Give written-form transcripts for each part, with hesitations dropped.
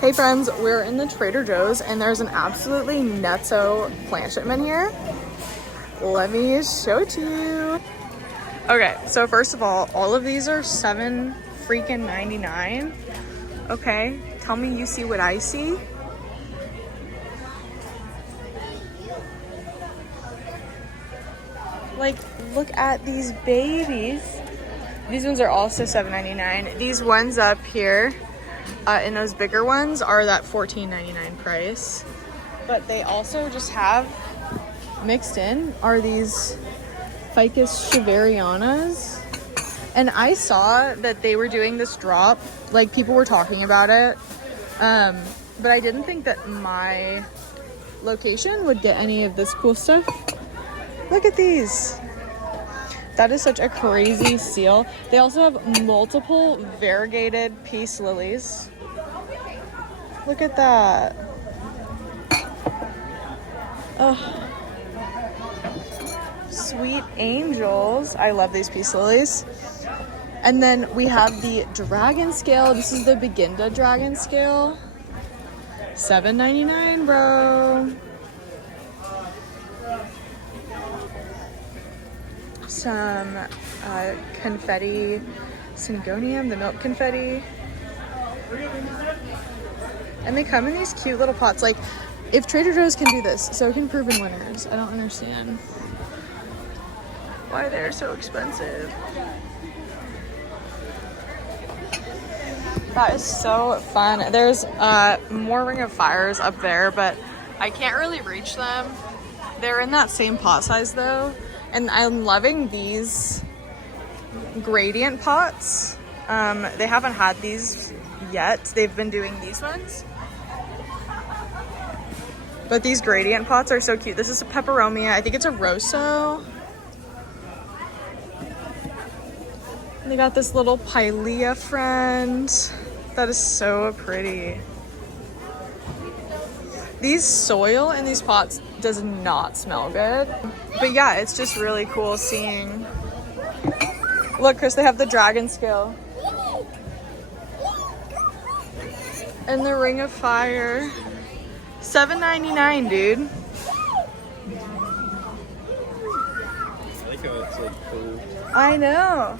Hey friends, we're in the Trader Joe's and there's an absolutely nutso plant shipment here. Let me show it to you. Okay, so first of all of these are $7.99. Okay, tell me you see what I see. Like, look at these babies. These ones are also $7.99. These ones up here, and those bigger ones are that $14.99 price. But they also just have mixed in are these Ficus Shavarianas. And I saw that they were doing this drop, like people were talking about it. But I didn't think that my location would get any of this cool stuff. Look at these. That is such a crazy seal. They also have multiple variegated peace lilies. Look at that. Oh. Sweet angels. I love these peace lilies. And then we have the dragon scale. This is the Beginda dragon scale. $7.99, bro. Some confetti syngonium, the milk confetti. And they come in these cute little pots. Like, if Trader Joe's can do this, so can Proven Winners. I don't understand why they're so expensive. That is so fun. There's more Ring of Fires up there, but I can't really reach them. They're in that same pot size though. And I'm loving these gradient pots. They haven't had these yet. They've been doing these ones. But these gradient pots are so cute. This is a peperomia. I think it's a rosso. And they got this little pilea friend. That is so pretty. These soil in these pots does not smell good. But yeah, it's just really cool seeing. Look, Chris, they have the dragon scale. And the Ring of Fire. $7.99, dude. I like how it's like cool. I know.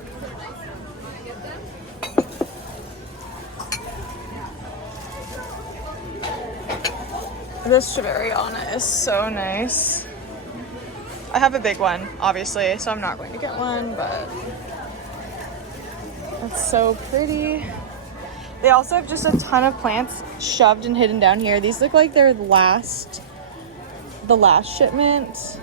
This Shavariana is so nice. I have a big one, obviously, so I'm not going to get one, but it's so pretty. They also have just a ton of plants shoved and hidden down here. These look like they're the last shipment.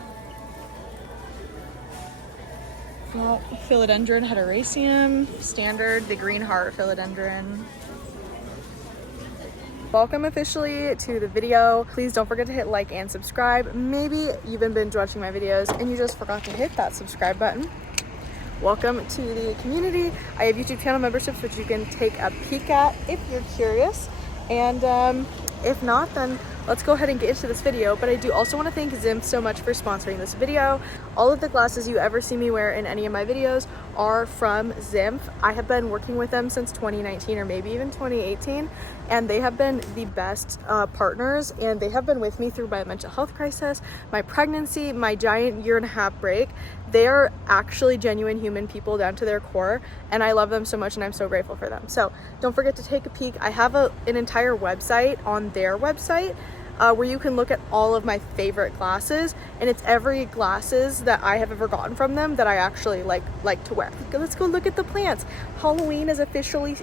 Well, philodendron heteroraceum, standard, the green heart philodendron. Welcome officially to the video. Please don't forget to hit like and subscribe. Maybe you've been binge watching my videos and you just forgot to hit that subscribe button. Welcome to the community. I have YouTube channel memberships which you can take a peek at if you're curious. And if not, then let's go ahead and get into this video. But I do also want to thank Zim so much for sponsoring this video. All of the glasses you ever see me wear in any of my videos are from Zim. I have been working with them since 2019 or maybe even 2018, and they have been the best partners, and they have been with me through my mental health crisis, my pregnancy, my giant 1.5-year break. They are actually genuine human people down to their core, and I love them so much and I'm so grateful for them. So don't forget to take a peek. I have an entire website on their website where you can look at all of my favorite glasses, and it's every glasses that I have ever gotten from them that I actually like to wear. Let's go look at the plants. Halloween is officially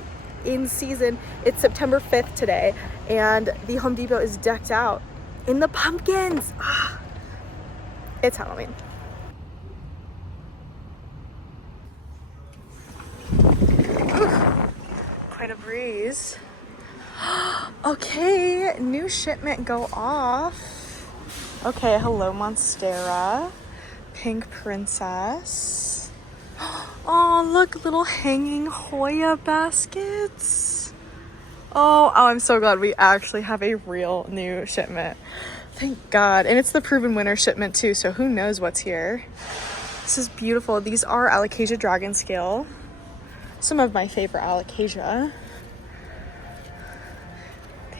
in season. It's September 5th today, and the Home Depot is decked out in the pumpkins. It's Halloween. Ooh, quite a breeze. Okay, new shipment go off. Okay, hello Monstera, Pink Princess. Oh, look, little hanging Hoya baskets. Oh, I'm so glad we actually have a real new shipment. Thank God. And it's the Proven Winner shipment too, so who knows what's here. This is beautiful. These are Alocasia Dragon Scale. Some of my favorite Alocasia.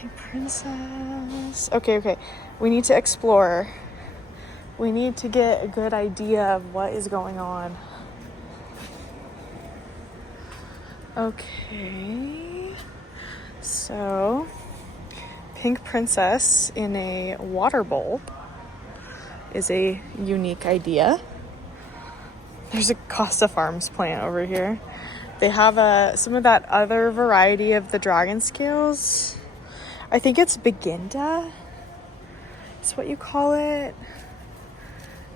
Pink princess. Okay. We need to explore. We need to get a good idea of what is going on. Okay. So, pink princess in a water bowl is a unique idea. There's a Costa Farms plant over here. They have some of that other variety of the dragon scales. I think it's Beginda. It's what you call it.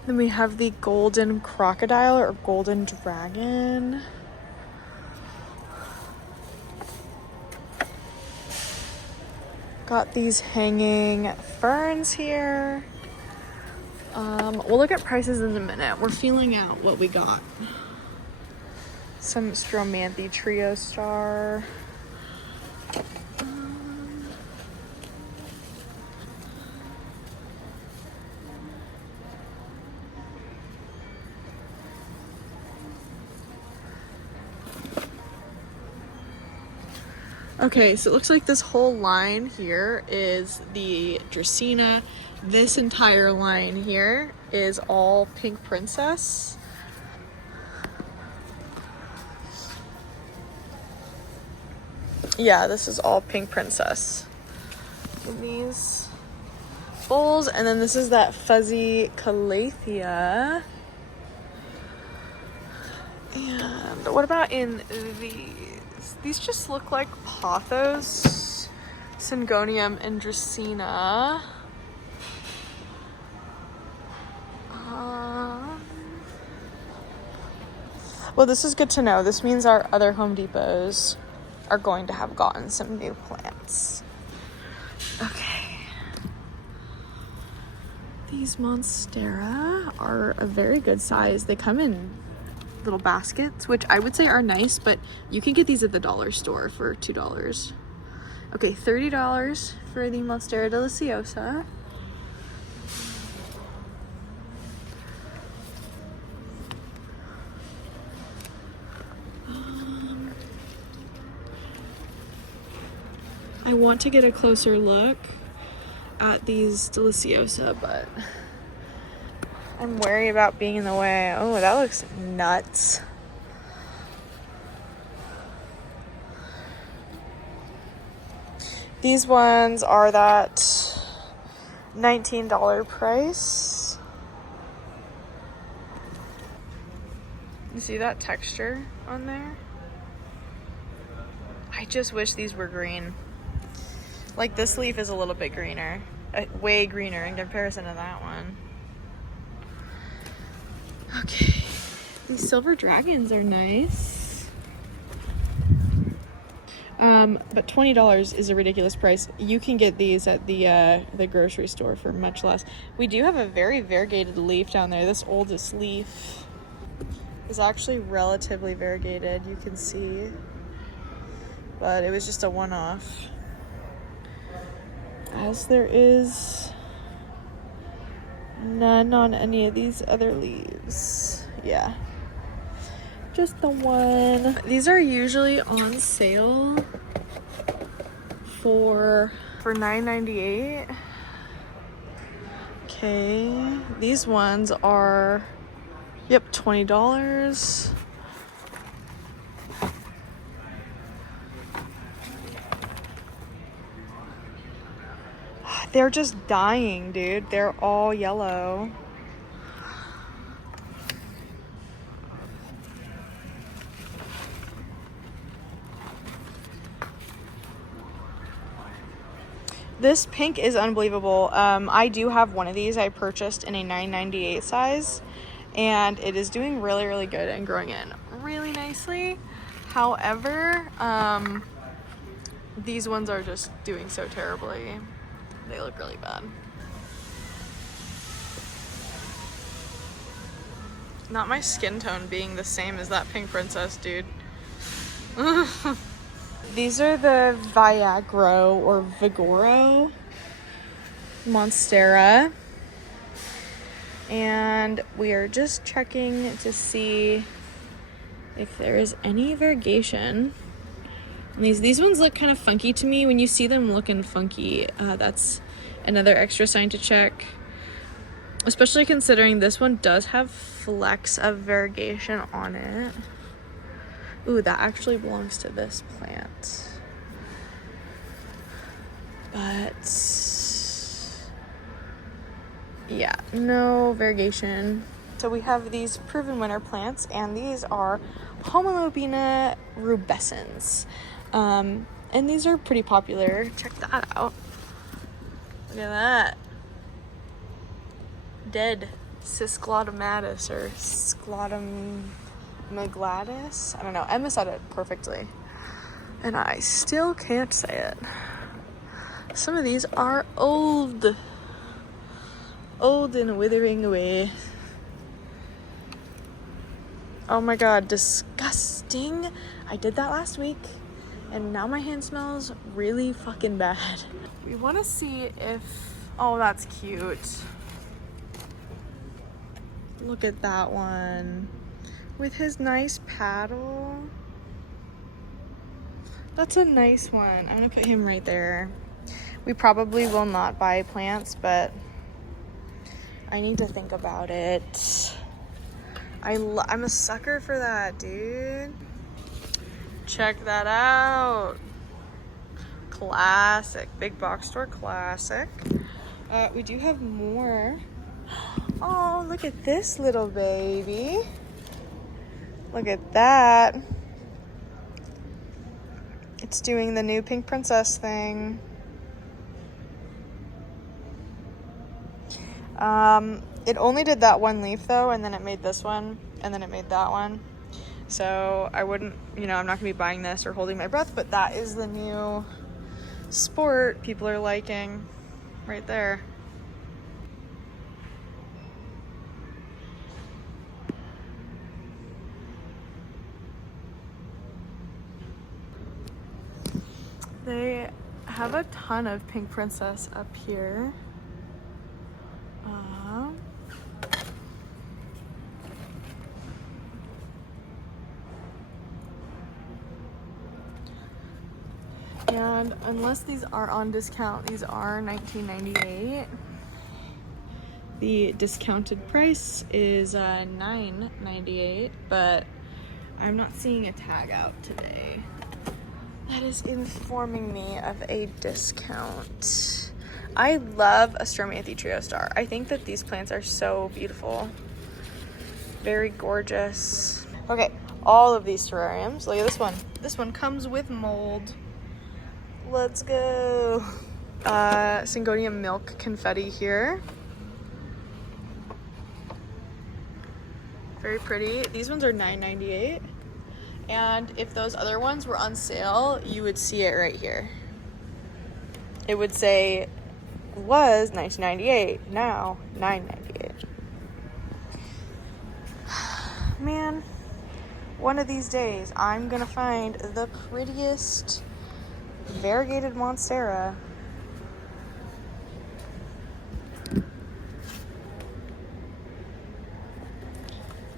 Then we have the golden crocodile or golden dragon. Got these hanging ferns here. We'll look at prices in a minute. We're feeling out what we got. Some Stromanthe Trio Star. Okay, so it looks like this whole line here is the Dracaena. This entire line here is all pink princess. Yeah, this is all pink princess in these bowls. And then this is that fuzzy Calathea. And what about in these? These just look like pothos, Syngonium, and Dracaena. Well, this is good to know. This means our other Home Depots are going to have gotten some new plants. Okay. These Monstera are a very good size. They come in little baskets, which I would say are nice, but you can get these at the dollar store for $2. Okay, $30 for the Monstera Deliciosa. I want to get a closer look at these Deliciosa, but I'm worried about being in the way. Oh, that looks nuts. These ones are that $19 price. You see that texture on there? I just wish these were green. Like, this leaf is a little bit greener, way greener in comparison to that one. Okay, these silver dragons are nice. But $20 is a ridiculous price. You can get these at the grocery store for much less. We do have a very variegated leaf down there. This oldest leaf is actually relatively variegated, you can see. But it was just a one-off. As there is none on any of these other leaves. Yeah. Just the one. These are usually on sale for $9.98. Okay. These ones are, yep, $20. They're just dying, dude. They're all yellow. This pink is unbelievable. I do have one of these. I purchased in a $9.98 size, and it is doing really, really good and growing in really nicely. However, these ones are just doing so terribly. They look really bad. Not my skin tone being the same as that pink princess, dude. These are the Viagro or Vigoro Monstera. And we are just checking to see if there is any variegation And these ones look kind of funky to me. When you see them looking funky, that's another extra sign to check. Especially considering this one does have flecks of variegation on it. Ooh, that actually belongs to this plant. But yeah, no variegation. So we have these proven winter plants, and these are Hoya rubescens. And these are pretty popular. Check that out. Look at that. Dead Cisclotomatus or Sclotomeglatus. I don't know. Emma said it perfectly, and I still can't say it. Some of these are old and withering away. Oh my god, disgusting. I did that last week, and now my hand smells really fucking bad. We want to see if... Oh, that's cute. Look at that one. With his nice paddle. That's a nice one. I'm gonna put him right there. We probably will not buy plants, but I need to think about it. I'm a sucker for that, dude. Check that out. Classic. Big box store classic. We do have more. Oh, look at this little baby. Look at that. It's doing the new Pink Princess thing. It only did that one leaf though, and then it made this one, and then it made that one. So I wouldn't, I'm not gonna be buying this or holding my breath, but that is the new sport people are liking right there. They have a ton of Pink Princess up here. And unless these are on discount, these are $19.98. The discounted price is $9.98, but I'm not seeing a tag out today. That is informing me of a discount. I love a Stromathe Trio Star. I think that these plants are so beautiful. Very gorgeous. Okay, all of these terrariums. Look at this one. This one comes with mold. Let's go. Syngonium Milk Confetti here. Very pretty. These ones are $9.98. And if those other ones were on sale, you would see it right here. It would say, was $19.98, now $9.98. Man, one of these days, I'm gonna find the prettiest variegated Monstera.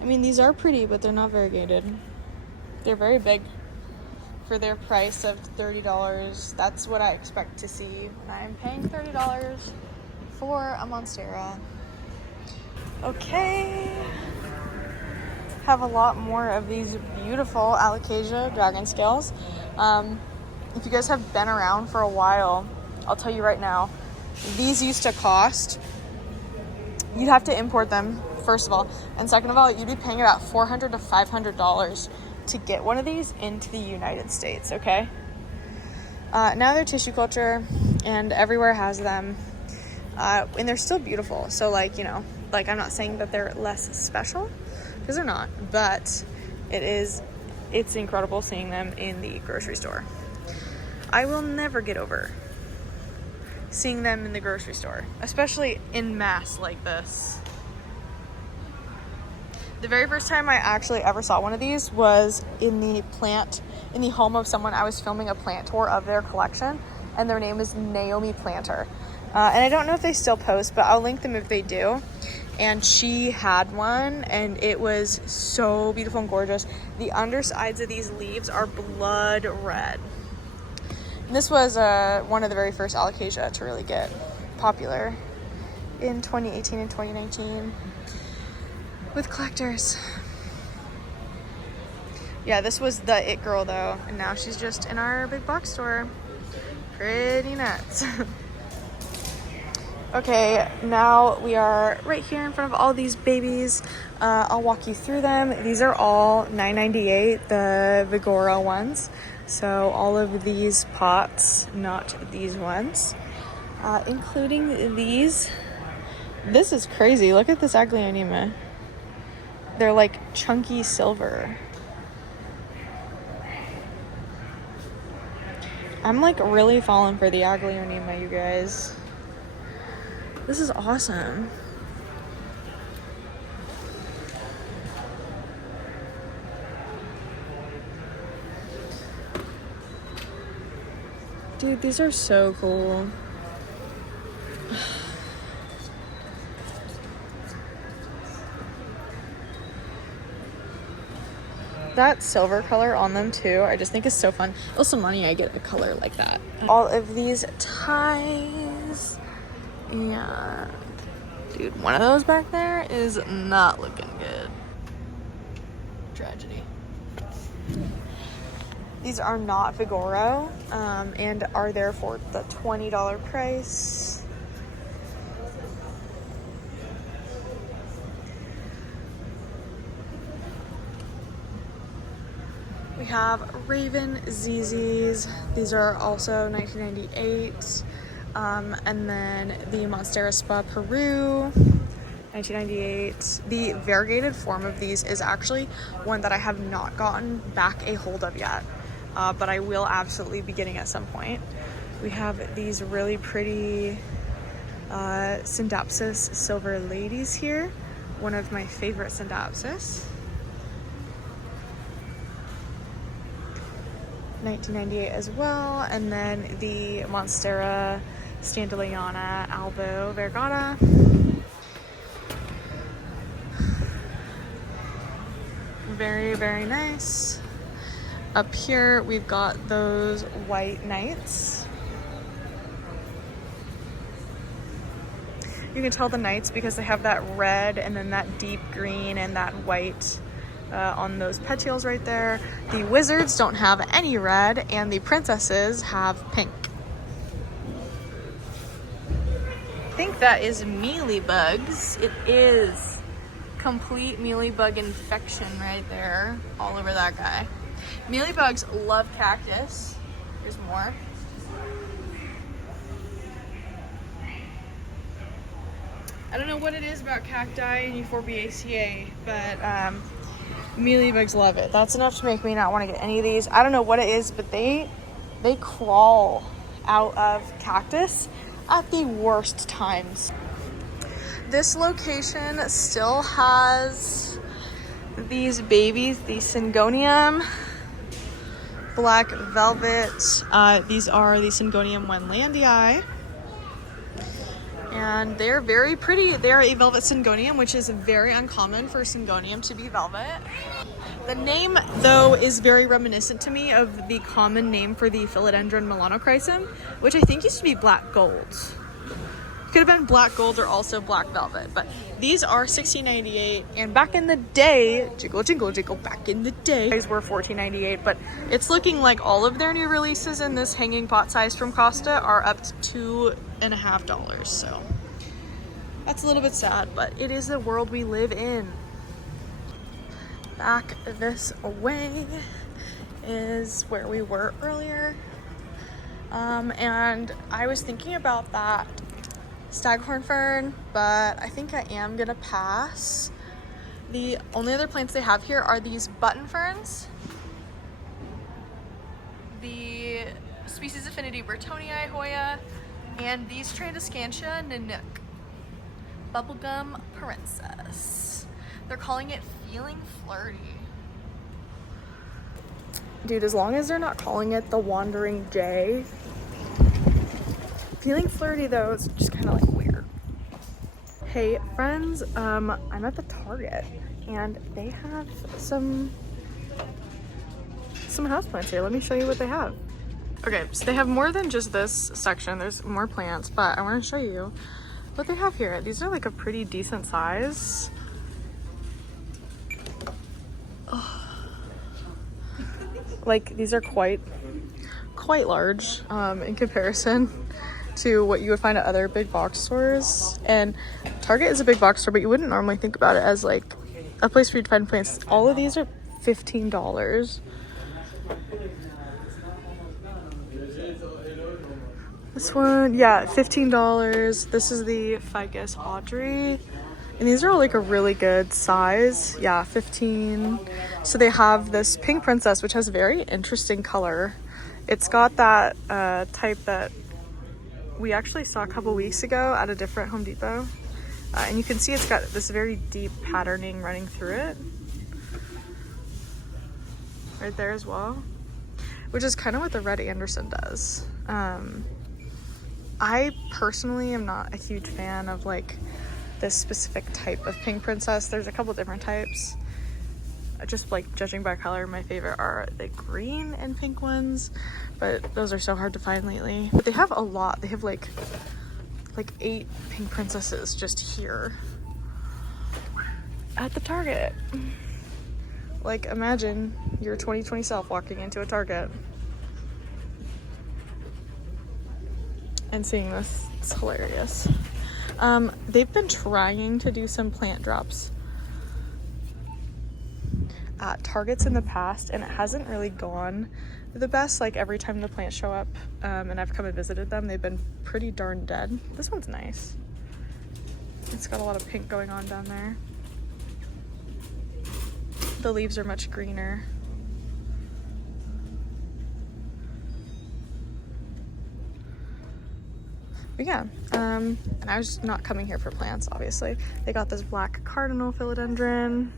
I mean, these are pretty, but they're not variegated. They're very big for their price of $30. That's what I expect to see when I'm paying $30 for a Monstera. Okay. Have a lot more of these beautiful Alocasia dragon scales. If you guys have been around for a while, I'll tell you right now, these used to cost, you'd have to import them, first of all, and second of all, you'd be paying about $400 to $500 to get one of these into the United States, okay? Now they're tissue culture, and everywhere has them, and they're still beautiful. So, I'm not saying that they're less special, because they're not, but it's incredible seeing them in the grocery store. I will never get over seeing them in the grocery store, especially in mass like this. The very first time I actually ever saw one of these was in the home of someone. I was filming a plant tour of their collection, and their name is Naomi Planter. And I don't know if they still post, but I'll link them if they do. And she had one, and it was so beautiful and gorgeous. The undersides of these leaves are blood red. This was one of the very first alocasia to really get popular in 2018 and 2019 with collectors. Yeah, this was the it girl though, and now she's just in our big box store. Pretty nuts. Okay, now we are right here in front of all these babies. I'll walk you through them. These are all $9.98, the Vigora ones. So all of these pots, not these ones, including these. This is crazy. Look at this Aglaonema. They're like chunky silver. I'm like really falling for the Aglaonema, you guys. This is awesome. Dude, these are so cool. That silver color on them too, I just think is so fun. Also money, I get a color like that. All of these ties. Yeah. Dude, one of those back there is not looking good. Tragedy. These are not Vigoro, and are there for the $20 price. We have Raven ZZs. These are also $19.98. And then the Monstera Spa Peru, $19.98. The variegated form of these is actually one that I have not gotten back a hold of yet, but I will absolutely be getting at some point. We have these really pretty Syndapsis Silver Ladies here. One of my favorite Syndapsis. $19.98 as well. And then the Monstera Standaleyana Albo Vergata. Very, very nice. Up here we've got those white knights. You can tell the knights because they have that red and then that deep green and that white on those petioles right there. The wizards don't have any red, and the princesses have pink. I think that is mealybugs. It is complete mealybug infection right there, all over that guy. Mealybugs love cactus. Here's more. I don't know what it is about cacti and Euphorbiaceae, but mealybugs love it. That's enough to make me not want to get any of these. I don't know what it is, but they crawl out of cactus at the worst times. This location still has these babies, the Syngonium Black Velvet. These are the Syngonium Wendlandii. And they're very pretty. They're a velvet Syngonium, which is very uncommon for Syngonium to be velvet. The name, though, is very reminiscent to me of the common name for the Philodendron Melanochrysum, which I think used to be black gold. Could have been black gold or also black velvet, but these are $16.98, and back in the day, jiggle, jiggle, jiggle, back in the day, these were $14.98, but it's looking like all of their new releases in this hanging pot size from Costa are up to $2.50, so that's a little bit sad, but it is the world we live in. Back this way is where we were earlier, and I was thinking about that staghorn fern, but I think I am gonna pass. The only other plants they have here are these button ferns, the species affinity Burtonii Hoya, and these Trandescantia Nanook bubblegum princess. They're calling it Feeling Flirty. Dude, as long as they're not calling it the Wandering Jay. Feeling Flirty though, it's just kind of like weird. Hey friends, I'm at the Target and they have some houseplants here. Let me show you what they have. Okay, so they have more than just this section. There's more plants, but I want to show you what they have here. These are like a pretty decent size. Oh. Like these are quite large in comparison to what you would find at other big box stores. And Target is a big box store, but you wouldn't normally think about it as like a place where you'd find plants. All of these are $15. This one, yeah, $15. This is the Ficus Audrey. And these are like a really good size. Yeah, 15. So they have this pink princess, which has a very interesting color. It's got that type that we actually saw a couple weeks ago at a different Home Depot. And you can see it's got this very deep patterning running through it. Right there as well. Which is kind of what the Red Anderson does. I personally am not a huge fan of like this specific type of pink princess. There's a couple different types. Just like judging by color, my favorite are the green and pink ones, but those are so hard to find lately. But they have a lot. They have like 8 pink princesses just here at the Target. Like imagine your 2020 self walking into a Target and seeing this. It's hilarious. They've been trying to do some plant drops at Targets in the past, and it hasn't really gone the best. Like every time the plants show up and I've come and visited them, they've been pretty darn dead. This one's nice. It's got a lot of pink going on down there. The leaves are much greener. But yeah, and I was not coming here for plants, obviously. They got this black cardinal philodendron.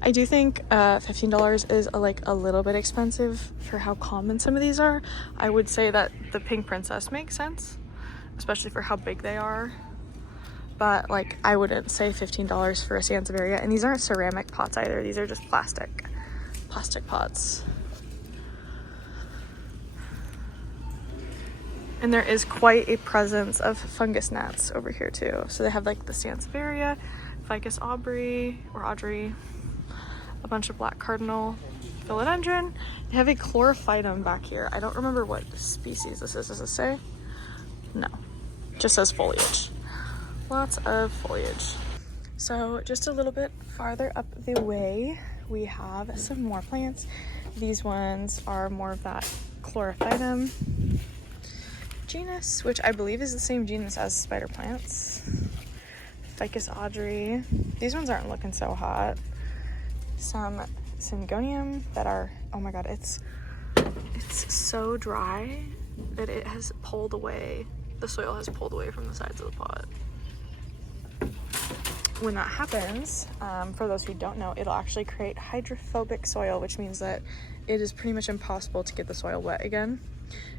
I do think $15 is like a little bit expensive for how common some of these are. I would say that the pink princess makes sense, especially for how big they are. But like I wouldn't say $15 for a Sansevieria. And these aren't ceramic pots either. These are just plastic pots. And there is quite a presence of fungus gnats over here too. So they have like the Sansevieria, Ficus Audrey, a bunch of black cardinal philodendron. They have a chlorophytum back here. I don't remember what species this is. Does it say? No, it just says foliage. Lots of foliage. So just a little bit farther up the way, we have some more plants. These ones are more of that chlorophytum genus, which I believe is the same genus as spider plants. Ficus Audrey. These ones aren't looking so hot. Some syngonium that are, oh my god, it's so dry that it has pulled away. The soil has pulled away from the sides of the pot. When that happens, for those who don't know, it'll actually create hydrophobic soil, which means that it is pretty much impossible to get the soil wet again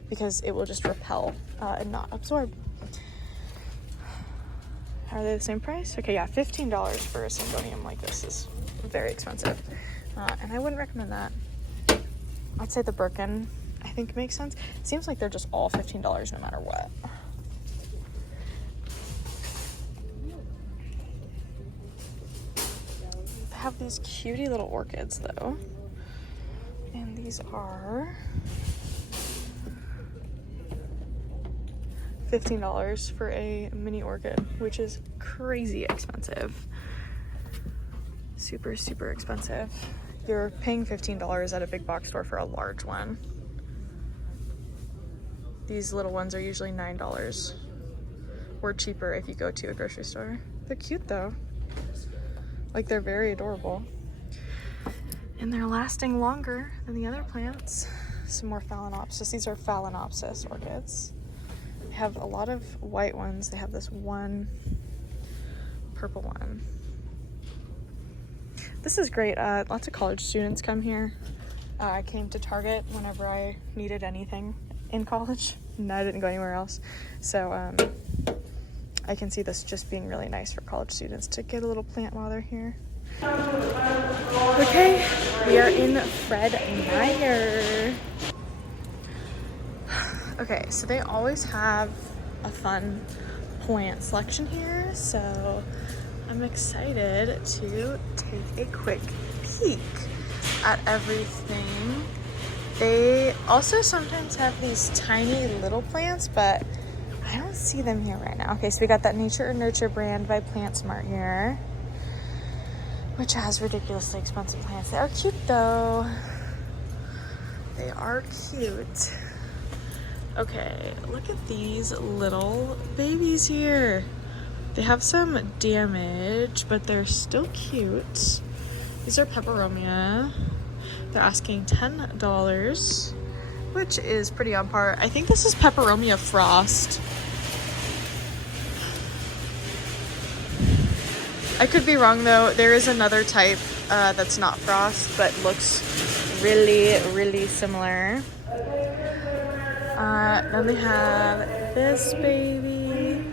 because it will just repel and not absorb. Are they the same price? Okay, yeah, $15 for a syngonium like this is very expensive. And I wouldn't recommend that. I'd say the Birkin, I think, makes sense. It seems like they're just all $15 no matter what. They have these cutie little orchids though. And these are $15 for a mini orchid, which is crazy expensive. Super, super expensive. You're paying $15 at a big box store for a large one. These little ones are usually $9 or cheaper if you go to a grocery store. They're cute though. Like they're very adorable. And they're lasting longer than the other plants. Some more Phalaenopsis. These are Phalaenopsis orchids. They have a lot of white ones. They have this one purple one. This is great. Lots of college students come here. I came to Target whenever I needed anything in college. And I didn't go anywhere else. So I can see this just being really nice for college students to get a little plant while they're here. Okay, we are in Fred Meyer. Okay, so they always have a fun plant selection here, so I'm excited to take a quick peek at everything. They also sometimes have these tiny little plants, but I don't see them here right now. Okay, so we got that Nature and Nurture brand by PlantSmart here, which has ridiculously expensive plants. They are cute though. They are cute. Okay, look at these little babies here. They have some damage, but they're still cute. These are peperomia. They're asking $10, which is pretty on par. I think this is peperomia frost. I could be wrong though. There is another type that's not frost, but looks really, really similar. Then they have this baby.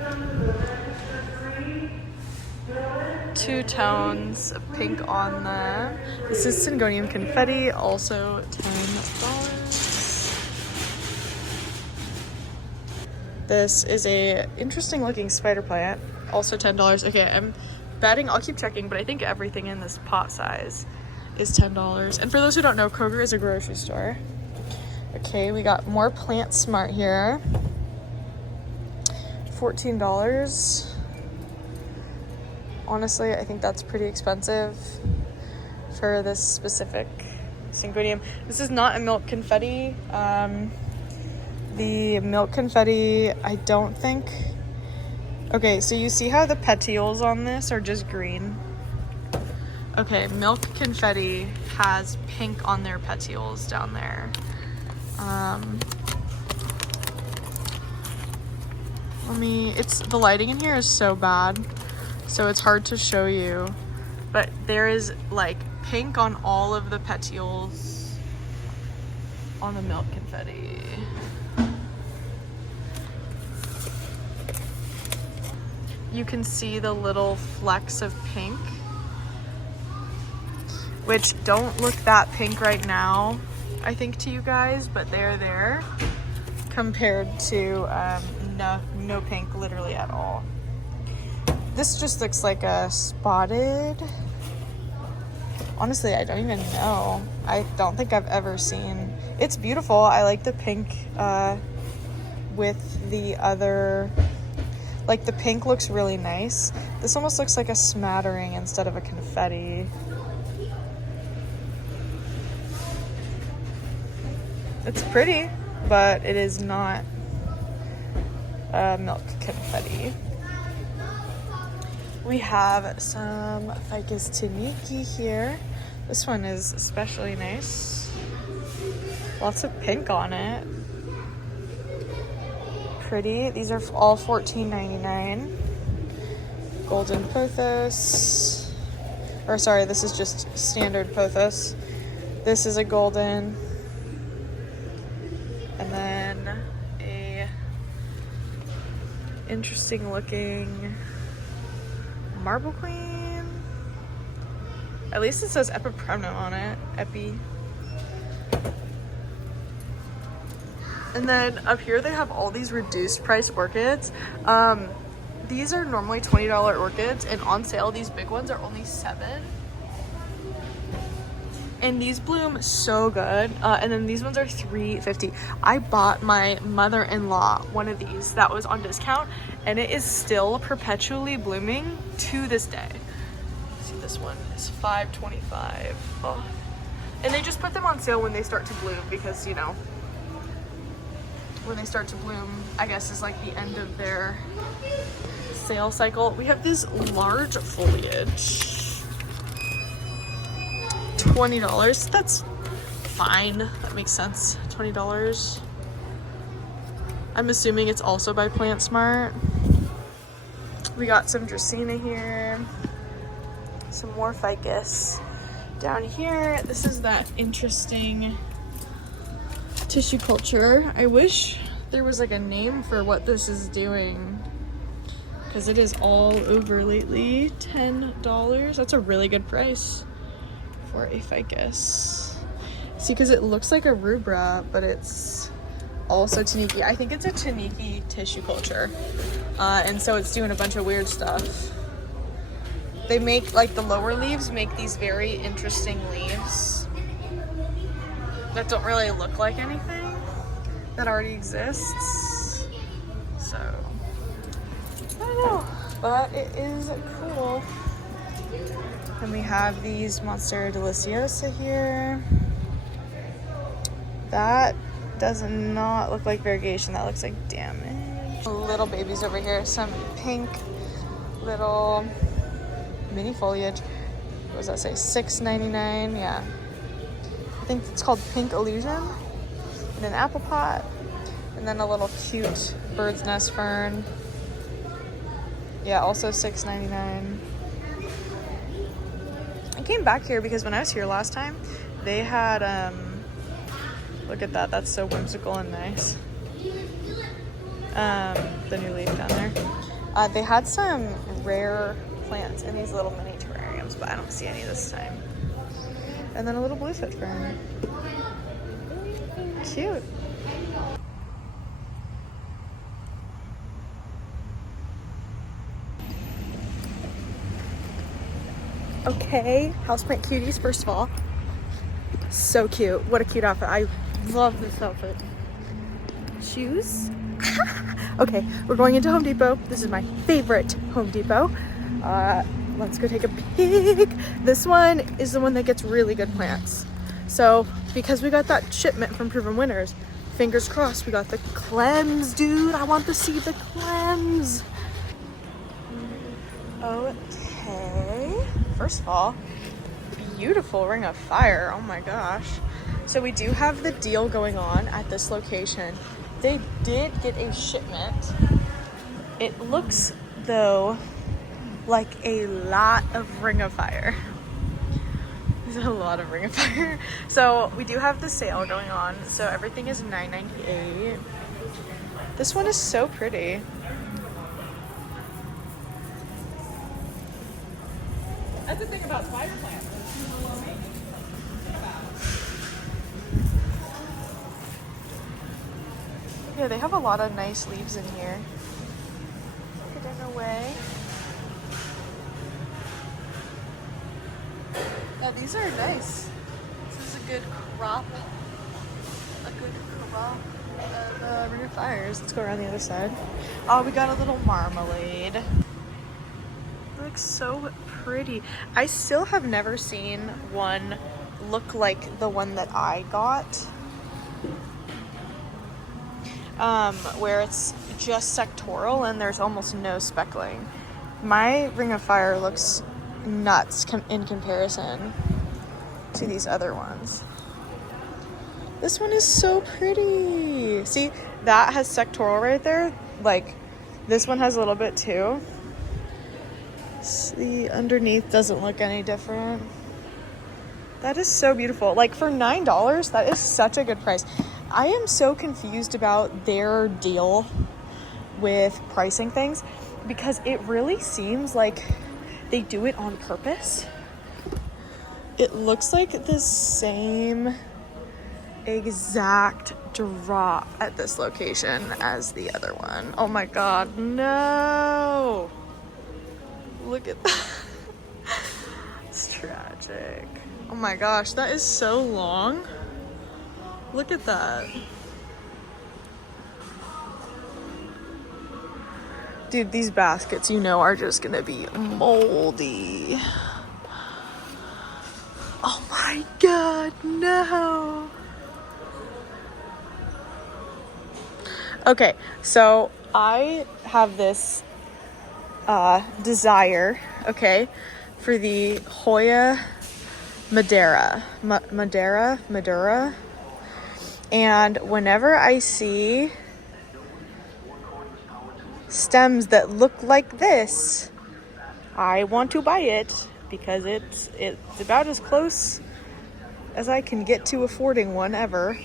2 tones of pink on them. This is Syngonium confetti, also $10. This is a interesting looking spider plant, also $10. Okay, I'm betting, I'll keep checking, but I think everything in this pot size is $10. And for those who don't know, Kroger is a grocery store. Okay, we got more PlantSmart here. $14. Honestly, I think that's pretty expensive for this specific Syngonium. This is not a milk confetti. The milk confetti, I don't think... Okay, so you see how the petioles on this are just green? Okay, milk confetti has pink on their petioles down there. The lighting in here is so bad, so it's hard to show you, but there is like pink on all of the petioles on the milk confetti. You can see the little flecks of pink, which don't look that pink right now, I think, to you guys, but they're there compared to no pink literally at all. This just looks like a spotted. Honestly, I don't even know. I don't think I've ever seen. It's beautiful. I like the pink with the other. Like, the pink looks really nice. This almost looks like a smattering instead of a confetti. It's pretty, but it is not milk confetti. We have some Ficus Taniki here. This one is especially nice. Lots of pink on it. Pretty. These are all $14.99. Golden pothos. Or sorry, this is just standard pothos. This is a golden. And then a interesting looking marble queen. At least it says epipremnum on it. Epi. And then up here they have all these reduced price orchids. These are normally $20 orchids, and on sale these big ones are only $7. And these bloom so good. And then these ones are $3.50. I bought my mother-in-law one of these that was on discount, and it is still perpetually blooming to this day. See, this one is $5.25. Oh. And they just put them on sale when they start to bloom because, you know, when they start to bloom, I guess, is like the end of their sale cycle. We have this large foliage. $20. That's fine. That makes sense. $20. I'm assuming it's also by PlantSmart. We got some Dracaena here. Some more ficus. Down here, this is that interesting tissue culture. I wish there was like a name for what this is doing. because it is all over lately. $10. That's a really good price for a ficus. See, because it looks like a rubra, but it's also Taniki. I think it's a Taniki tissue culture. And so it's doing a bunch of weird stuff. They make, like, the lower leaves make these very interesting leaves that don't really look like anything that already exists. So, I don't know, but it is cool. And we have these Monstera Deliciosa here. That does not look like variegation, that looks like damage. Little babies over here, some pink little mini foliage. What does that say? $6.99, yeah. I think it's called Pink Illusion. In an apple pot. And then a little cute bird's nest fern. Yeah, also $6.99. I came back here because when I was here last time, they had, look at that, that's so whimsical and nice. The new leaf down there. They had some rare plants in these little mini terrariums, but I don't see any this time. And then a little bluefoot fern. Cute. Okay, houseplant cuties, first of all. So cute. What a cute outfit. I love this outfit. Shoes. Okay, we're going into Home Depot. This is my favorite Home Depot. Let's go take a peek. This one is the one that gets really good plants. So, because we got that shipment from Proven Winners, fingers crossed, we got the clems, dude. I want to see the clems. Okay. First of all, beautiful ring of fire. Oh my gosh. So we do have the deal going on at this location. They did get a shipment. It looks, though, like a lot of ring of fire. There's a lot of ring of fire. So we do have the sale going on. So everything is $9.98. This one is so pretty. That's the thing about spider plants. Yeah, they have a lot of nice leaves in here. Hidden away. Yeah, these are nice. This is a good crop. A good crop of ring of fires. Let's go around the other side. Oh, we got a little marmalade. It looks so pretty. I still have never seen one look like the one that I got. Where it's just sectoral and there's almost no speckling. My ring of fire looks nuts in comparison to these other ones. This one is so pretty. See, that has sectoral right there. Like, this one has a little bit too. See, underneath doesn't look any different. That is so beautiful. Like, for $9, that is such a good price. I am so confused about their deal with pricing things because it really seems like they do it on purpose. It looks like the same exact drop at this location as the other one. Oh my god, no! Look at that. It's tragic. Oh my gosh, that is so long. Look at that. Dude, these baskets, you know, are just gonna be moldy. Oh my god, no. Okay, so I have this desire, okay, for the Hoya Madera. Madera. And whenever I see stems that look like this, I want to buy it because it's about as close as I can get to affording one ever.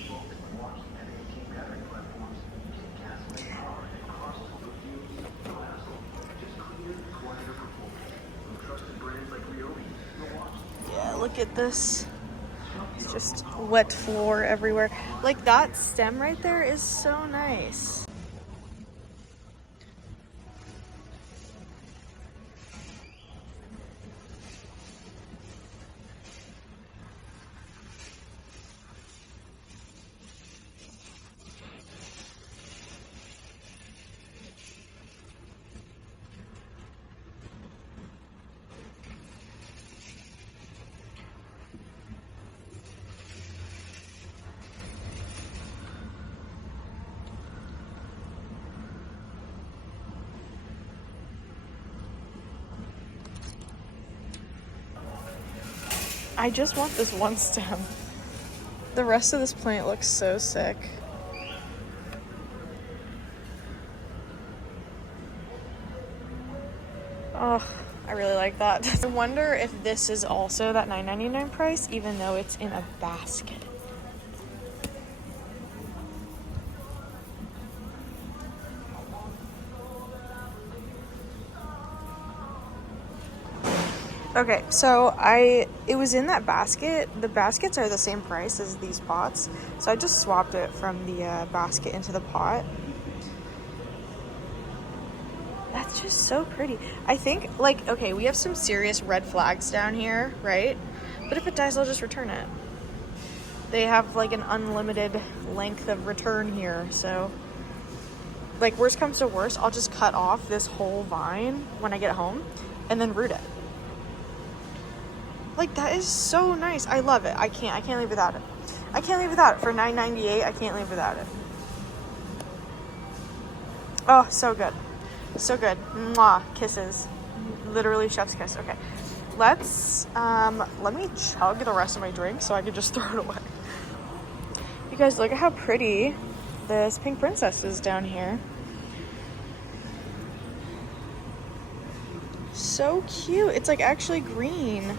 look at this. It's just wet floor everywhere. Like that stem right there is so nice. I just want this one stem. The rest of this plant looks so sick. Oh, I really like that. I wonder if this is also that $9.99 price, even though it's in a basket. Okay, so it was in that basket. The baskets are the same price as these pots, so I just swapped it from the basket into the pot. That's just so pretty. I think, like, okay, we have some serious red flags down here, right? But if it dies, I'll just return it. They have like an unlimited length of return here, so like worst comes to worst, I'll just cut off this whole vine when I get home and then root it. Like, that is so nice. I love it. I can't live without it. I can't live without it. For $9.98, I can't live without it. Oh, so good. So good. Mwah. Kisses. Literally chef's kiss. Okay. Let's, let me chug the rest of my drink so I can just throw it away. You guys, look at how pretty this pink princess is down here. So cute. It's like actually green.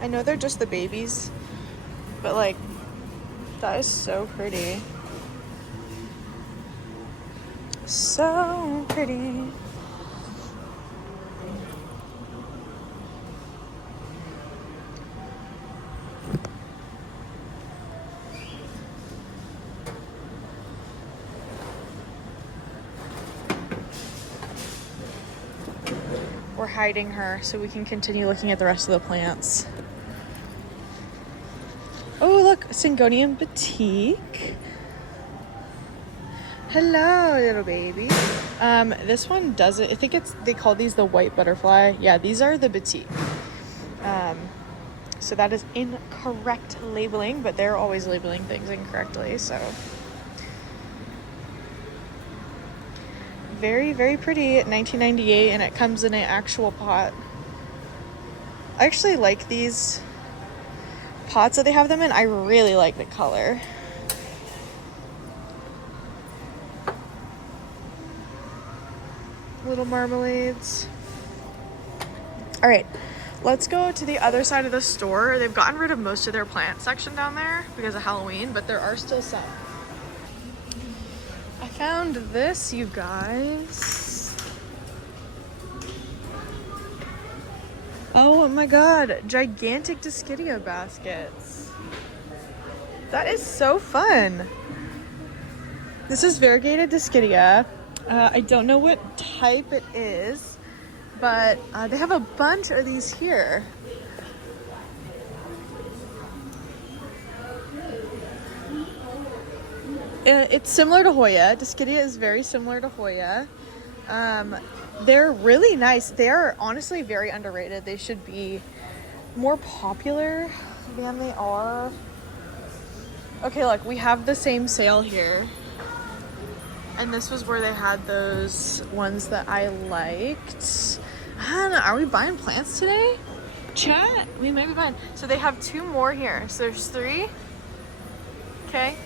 I know they're just the babies, but like, that is so pretty. So pretty. We're hiding her so we can continue looking at the rest of the plants. Oh, look, Syngonium Batik. Hello, little baby. This one doesn't, I think they call these the white butterfly. Yeah, these are the Batik. So that is incorrect labeling, but they're always labeling things incorrectly, so. Very, very pretty at $19.98, and it comes in an actual pot. I actually like these pots that they have them in. I really like the color. Little marmalades. All right, let's go to the other side of the store. They've gotten rid of most of their plant section down there because of Halloween, but there are still some. I found this, you guys. Oh my god, gigantic Discidia baskets. That is so fun. This is variegated Discidia. I don't know what type it is, but they have a bunch of these here. It's similar to Hoya. Discidia is very similar to Hoya. They're really nice. They are honestly very underrated. They should be more popular than they are. Okay, look, we have the same sale here. And this was where they had those ones that I liked. I don't know, are we buying plants today? Chat? We might be buying. So they have two more here. So there's 3. Okay.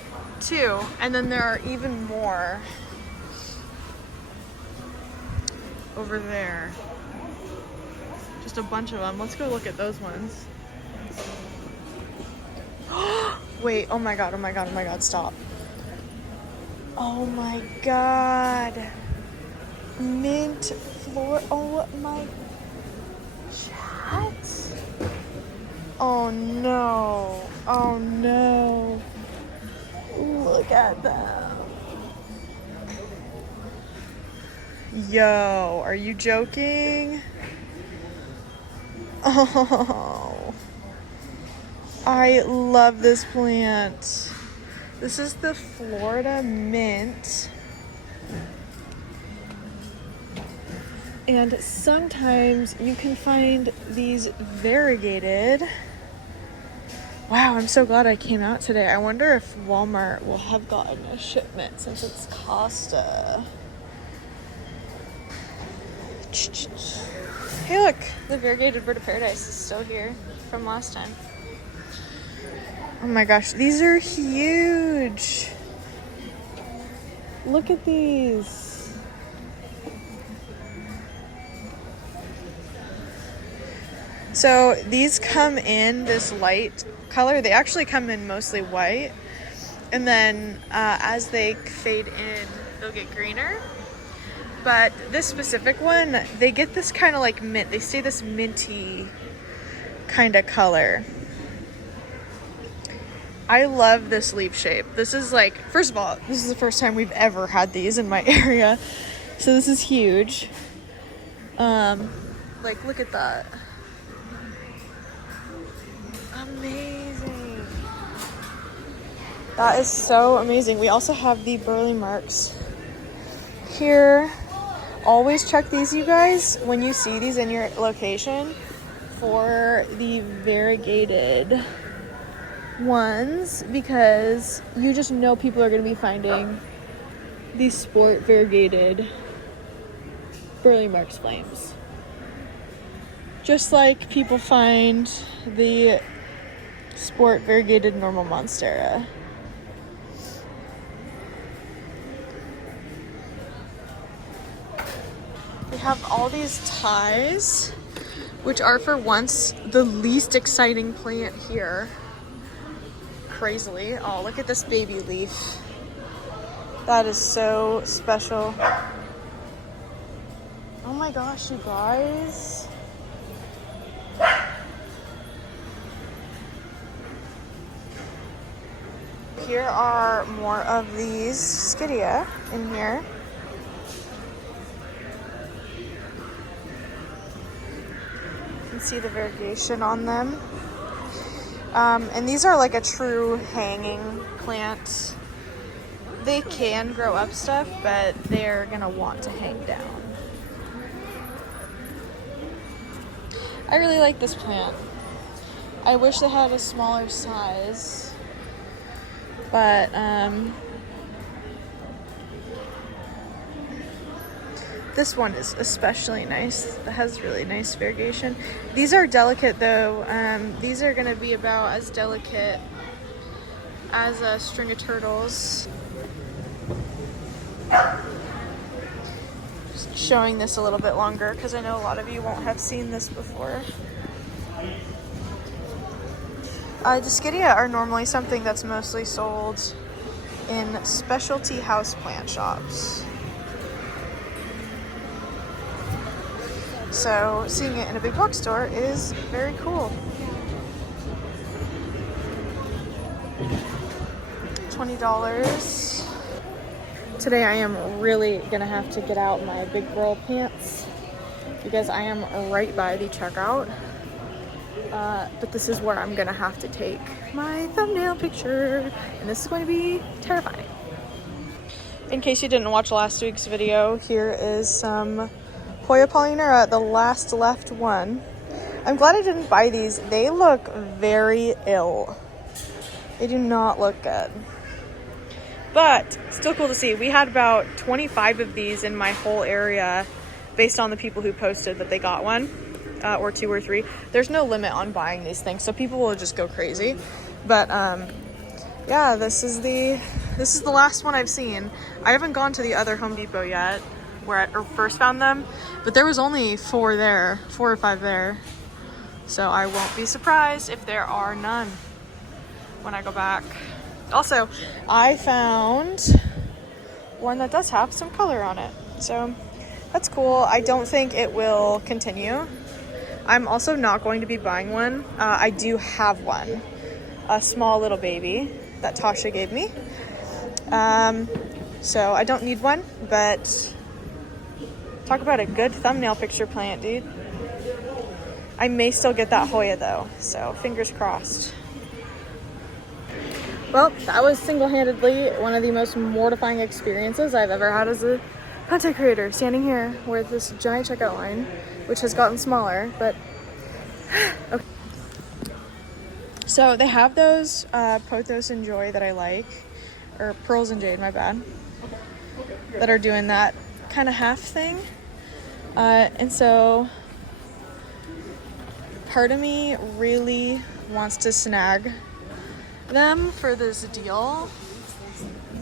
2. And then there are even more over there. Just a bunch of them. Let's go look at those ones. Wait, oh my god, oh my god, oh my god, stop. Oh my god. Mint floor. Oh my chat. Oh no. Oh no. Look at them. Yo, are you joking? Oh, I love this plant. This is the Florida mint. And sometimes you can find these variegated. Wow, I'm so glad I came out today. I wonder if Walmart will have gotten a shipment since it's Costa. Hey look, the variegated bird of paradise is still here from last time. Oh my gosh, these are huge. Look at these. So these come in this light color. They actually come in mostly white. And then as they fade in, they'll get greener. But this specific one, they get this kind of like mint. They stay this minty kind of color. I love this leaf shape. This is like, first of all, this is the first time we've ever had these in my area. So this is huge. Like, look at that. Amazing. That is so amazing. We also have the burley marks here. Always check these, you guys, when you see these in your location for the variegated ones, because you just know people are going to be finding these sport variegated burley marks flames. Just like people find the sport variegated normal monstera. We have all these ties, which are for once the least exciting plant here. Crazily. Oh, look at this baby leaf. That is so special. Oh my gosh, you guys. Here are more of these Skydia in here. See the variegation on them. And these are like a true hanging plant. They can grow up stuff, but they're gonna want to hang down. I really like this plant. I wish they had a smaller size, but this one is especially nice. It has really nice variegation. These are delicate though. These are gonna be about as delicate as a string of turtles. Just showing this a little bit longer because I know a lot of you won't have seen this before. Discidia are normally something that's mostly sold in specialty houseplant shops. So seeing it in a big box store is very cool. $20. Today I am really gonna have to get out my big girl pants because I am right by the checkout. But this is where I'm gonna have to take my thumbnail picture, and this is going to be terrifying. In case you didn't watch last week's video, here is some Hoya Paulina, the last left one. I'm glad I didn't buy these. They look very ill. They do not look good. But still cool to see. We had about 25 of these in my whole area based on the people who posted that they got one, or 2 or 3. There's no limit on buying these things, so people will just go crazy. But yeah, this is the last one I've seen. I haven't gone to the other Home Depot yet, where I first found them, but there was only 4 or 5 there. So I won't be surprised if there are none when I go back. Also, I found one that does have some color on it, so that's cool. I don't think it will continue, I'm also not going to be buying one. I do have one, a small little baby that Tasha gave me. So I don't need one, but talk about a good thumbnail picture plant, dude. I may still get that Hoya though, so fingers crossed. Well, that was single-handedly one of the most mortifying experiences I've ever had as a content creator, standing here with this giant checkout line, which has gotten smaller, but okay. So they have those Pothos and Joy that I like, or Pearls and Jade, my bad, that are doing that kind of half thing. And so part of me really wants to snag them for this deal,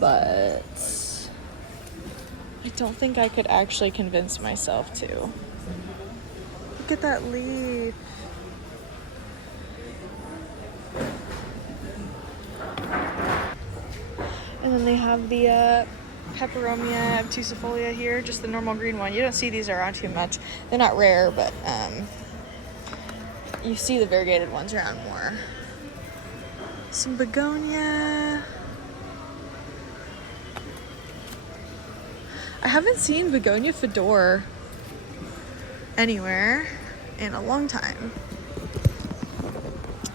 but I don't think I could actually convince myself to. Look at that leaf. And then they have the Peperomia obtusifolia here, just the normal green one. You don't see these around too much. They're not rare, but you see the variegated ones around more. Some begonia. I haven't seen begonia fedor anywhere in a long time.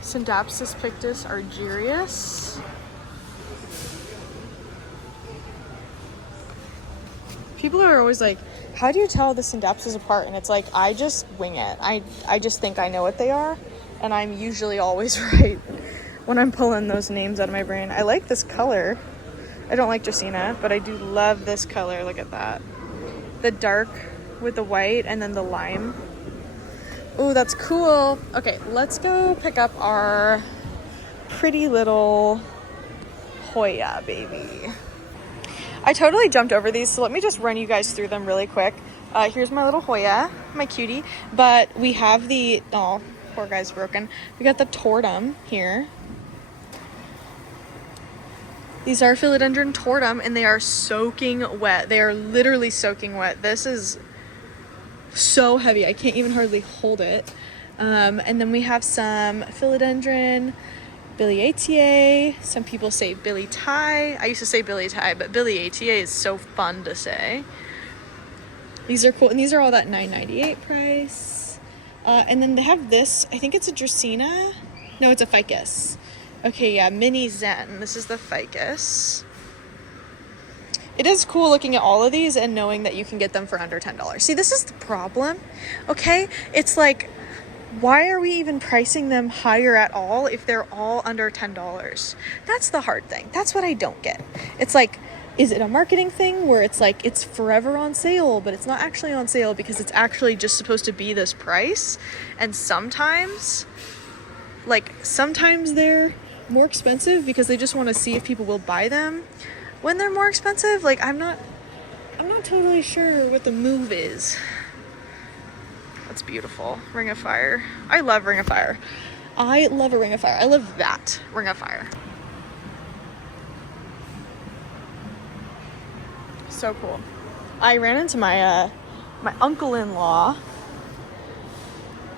Syndapsis pictus argyrius. People are always like, how do you tell the syndapsis apart? And it's like, I just wing it. I just think I know what they are, and I'm usually always right when I'm pulling those names out of my brain. I like this color. I don't like Dracaena, but I do love this color. Look at that. The dark with the white and then the lime. Oh, that's cool. Okay, let's go pick up our pretty little Hoya baby. I totally jumped over these, so let me just run you guys through them really quick. Here's my little Hoya, my cutie. But we have the, oh, poor guy's broken. We got the tortum here. These are philodendron tortum, and they are soaking wet. They are literally soaking wet. This is so heavy. I can't even hardly hold it. And then we have some philodendron biliaceae. Some people say Billy Tie. I used to say Billy Tie, but biliaceae is so fun to say. These are cool, and these are all that $9.98 price. And then they have this. I think it's a Dracaena. No, it's a ficus. Okay, yeah, Mini Zen. This is the ficus. It is cool looking at all of these and knowing that you can get them for under $10. See, this is the problem, okay? It's like, why are we even pricing them higher at all if they're all under $10? That's the hard thing. That's what I don't get. It's like, is it a marketing thing where it's like, it's forever on sale, but it's not actually on sale because it's actually just supposed to be this price? And sometimes they're more expensive because they just want to see if people will buy them when they're more expensive. Like, I'm not totally sure what the move is. That's beautiful. Ring of Fire. I love Ring of Fire. I love a Ring of Fire. I love that Ring of Fire. So cool. I ran into my uncle-in-law.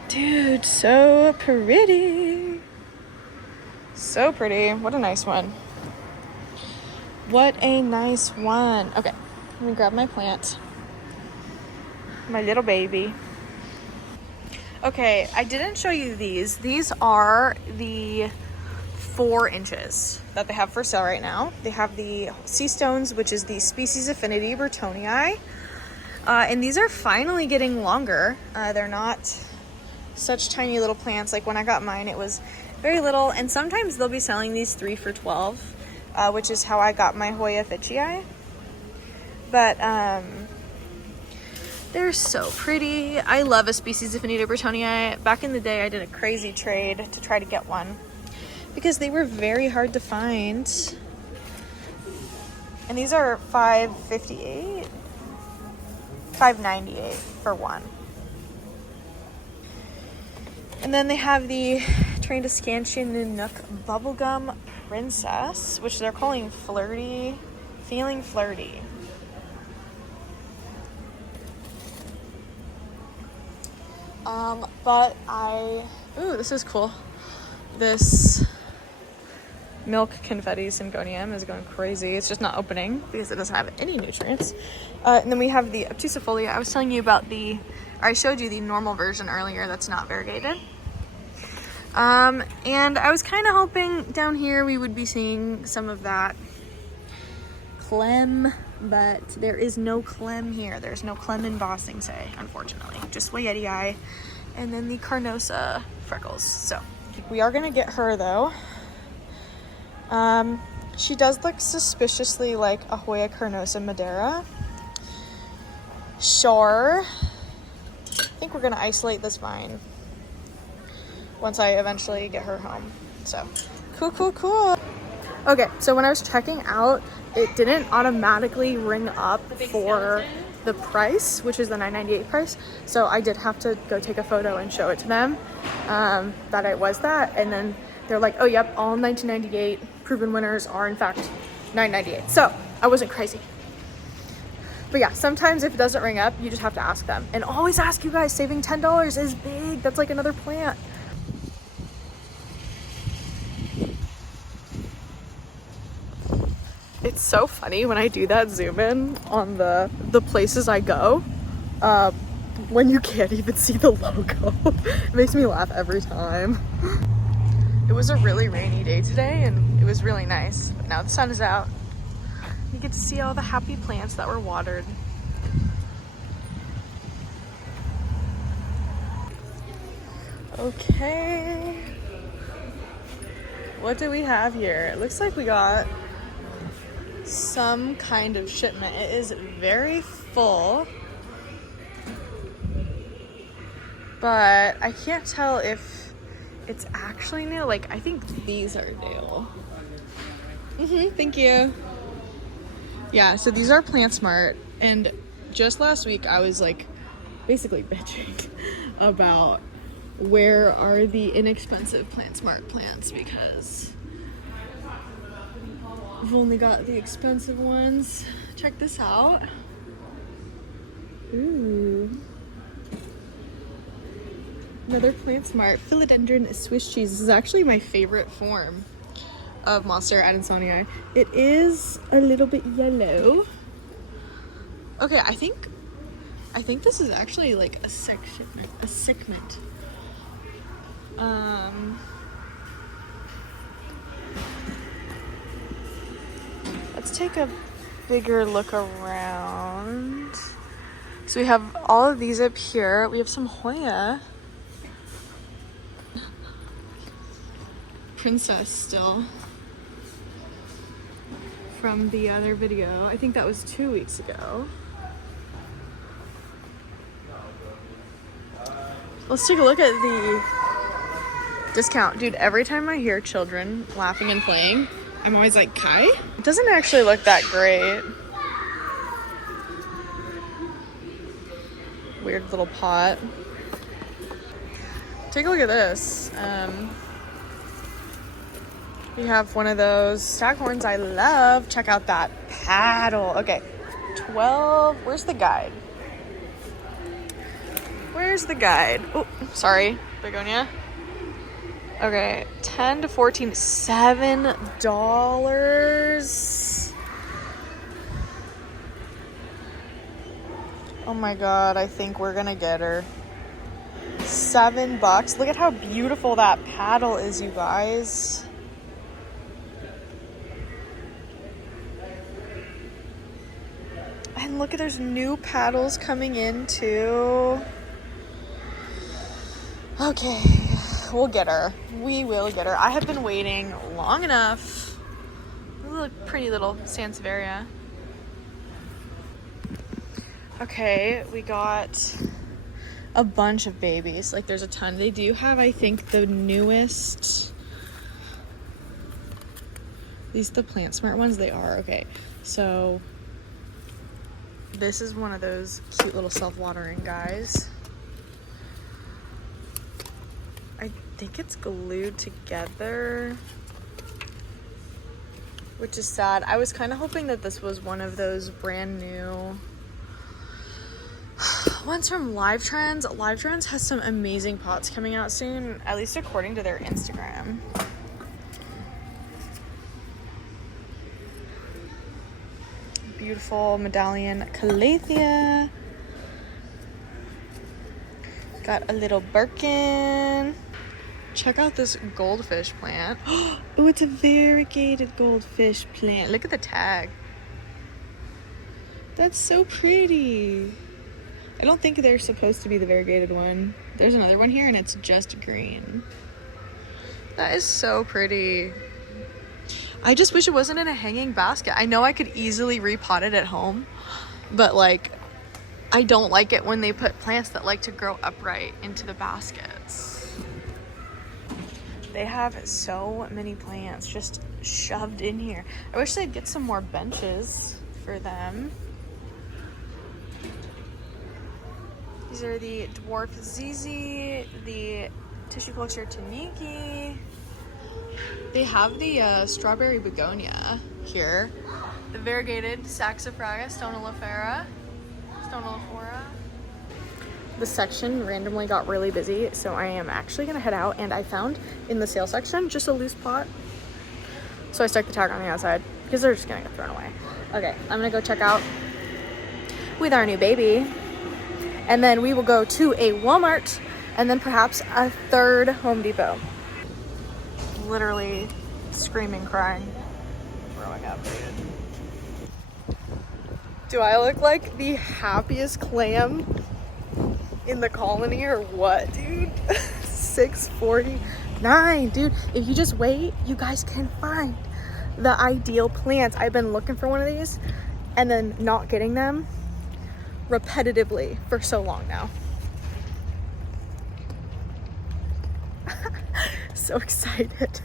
Dude, so pretty. So pretty. What a nice one. What a nice one. Okay, let me grab my plant. My little baby. Okay, I didn't show you these. These are the 4 inches that they have for sale right now. They have the Sea Stones, which is the species affinity Burtonii. And these are finally getting longer. They're not such tiny little plants. Like when I got mine, it was very little. And sometimes they'll be selling these 3 for $12, which is how I got my Hoya Ficii. But they're so pretty. I love a species affinity Burtonii. Back in the day, I did a crazy trade to try to get one because they were very hard to find. And these are $5.98, $5.98 for one. And then they have the Trandoscantian Nanook Bubblegum Princess, which they're calling Flirty, Feeling Flirty. But ooh, this is cool. This milk confetti syngonium is going crazy. It's just not opening because it doesn't have any nutrients. And then we have the obtusifolia. I was telling you about I showed you the normal version earlier that's not variegated. And I was kind of hoping down here we would be seeing some of that clem, but there is no clem here. There's no clem embossing, unfortunately. Just Wayeti, and then the carnosa freckles. So we are gonna get her though. She does look suspiciously like a Hoya carnosa Madeira. Sure. I think we're gonna isolate this vine once I eventually get her home. So cool. Okay, so when I was checking out, it didn't automatically ring up for the price, which is the $9.98 price. So I did have to go take a photo and show it to them that it was that. And then they're like, oh, yep, all 1998 proven winners are in fact $9.98. So I wasn't crazy. But yeah, sometimes if it doesn't ring up, you just have to ask them. And always ask, you guys, saving $10 is big. That's like another plant. It's so funny when I do that zoom in on the places I go, when you can't even see the logo. It makes me laugh every time. It was a really rainy day today and it was really nice. But now the sun is out. You get to see all the happy plants that were watered. Okay. What do we have here? It looks like we got some kind of shipment. It is very full, but I can't tell if it's actually new. Like, I think these are new. Thank you. Yeah, so these are PlantSmart, and just last week I was like basically bitching about where are the inexpensive PlantSmart plants because we've only got the expensive ones. Check this out. Ooh. Another PlantSmart philodendron Swiss cheese. This is actually my favorite form of Monstera adansonii. It is a little bit yellow. Okay, I think this is actually like a segment. Let's take a bigger look around. So we have all of these up here. We have some Hoya. Princess still. From the other video. I think that was 2 weeks ago. Let's take a look at the discount. Dude, every time I hear children laughing and playing, I'm always like, Kai? It doesn't actually look that great. Weird little pot. Take a look at this. We have one of those staghorns I love. Check out that paddle. Okay, 12. Where's the guide? Where's the guide? Oh, sorry, begonia. Okay, 10 to 14, $7. Oh my God, I think we're gonna get her. $7. Look at how beautiful that paddle is, you guys. And look at, there's new paddles coming in too. Okay, we'll get her. We will get her. I have been waiting long enough. Look, pretty little Sansevieria. Okay, we got a bunch of babies. Like, there's a ton. They do have, I think, the newest. These the PlantSmart ones? They are. Okay, so this is one of those cute little self-watering guys. I think it's glued together, which is sad. I was kind of hoping that this was one of those brand new one's from Live Trends. Live Trends has some amazing pots coming out soon, at least according to their Instagram. Beautiful medallion calathea. Got a little Birkin. Check out this goldfish plant. Oh, it's a variegated goldfish plant. Look at the tag. That's so pretty. I don't think they're supposed to be the variegated one. There's another one here and it's just green. That is so pretty. I just wish it wasn't in a hanging basket. I know I could easily repot it at home, but like, I don't like it when they put plants that like to grow upright into the baskets. They have so many plants just shoved in here. I wish they'd get some more benches for them. These are the dwarf ZZ, the tissue culture Taniki. They have the strawberry begonia here. The variegated Saxifraga Stonolifera. The section randomly got really busy, so I am actually gonna head out, and I found in the sale section just a loose pot. So I stuck the tag on the outside because they're just gonna get thrown away. Okay, I'm gonna go check out with our new baby, and then we will go to a Walmart and then perhaps a third Home Depot. Literally screaming, crying, throwing up, dude. Do I look like the happiest clam in the colony or what, dude? 6:49, dude. If you just wait, you guys can find the ideal plants. I've been looking for one of these and then not getting them repetitively for so long now. So excited.